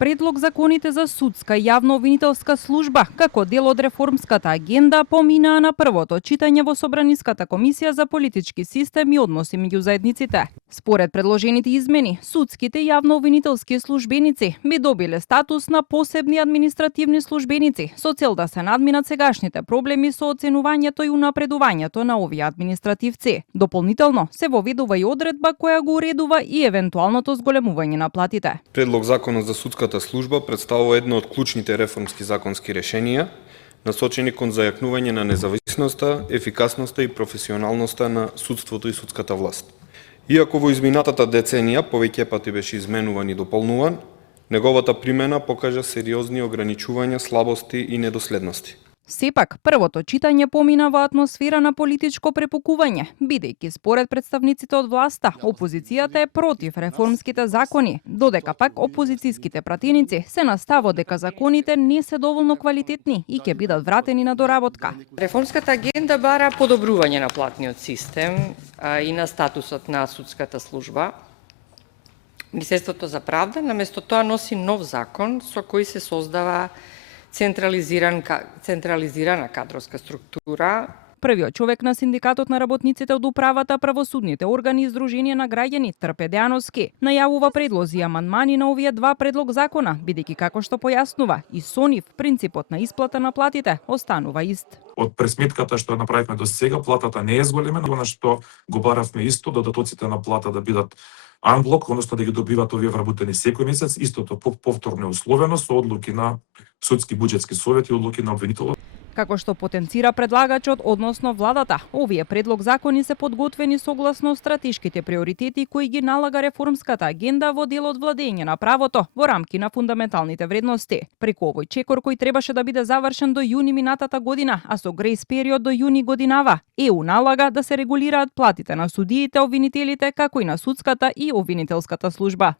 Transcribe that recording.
Предлог законите за судска и јавно-обвинителска служба, како дел од реформската агенда, поминаа на првото читање во Собраниската комисија за политички систем и односи меѓу заедниците. Според предложените измени, судските и јавно-обвинителски службеници би добиле статус на посебни административни службеници, со цел да се надминат сегашните проблеми со оценувањето и унапредувањето на овие административци. Дополнително се воведува и одредба која го уредува и евентуалното зголемување на платите. Предлог законот за судската служба представува едно од клучните реформски законски решенија, насочени кон зајакнување на независноста, ефикасноста и професионалноста на судството и судската власт. Иако во изминатата деценија повеќе пати беше изменуван и дополнуван, неговата примена покажа сериозни ограничувања, слабости и недоследности. Сепак, првото читање помина во атмосфера на политичко препукување, бидејќи според представниците од власта, опозицијата е против реформските закони, додека пак опозицијските пратеници се на ставот дека законите не се доволно квалитетни и ќе бидат вратени на доработка. Реформската агенда бара подобрување на платниот систем и на статусот на судската служба. Министерството за правда наместо тоа носи нов закон со кој се создава централизирана кадровска структура. Првиот човек на синдикатот на работниците од управата, правосудните органи и Сдружение на граѓани Трпе Дејановски најавува предлози и амандмани на овие два предлог закона, бидејќи како што појаснува, и со нив принципот на исплата на платите останува ист. Од пресметката што направивме до сега, платата не е зголемена, но што го баравме исто, додатоците на плата да бидат анблок, односно да ги добиват овие вработени секој месец, истото повторно условено со одлуки на судски буџетски совет и одлуки на обвинителот. Како што потенцира предлагачот, односно владата, овие предлог закони се подготвени согласно стратешките приоритети кои ги налага реформската агенда во дел од владење на правото во рамки на фундаменталните вредности. Преку овој чекор кој требаше да биде завршен до јуни минатата година, а со грејс период до јуни годинава, ЕУ налага да се регулираат платите на судиите, обвинителите, како и на судската и обвинителската служба.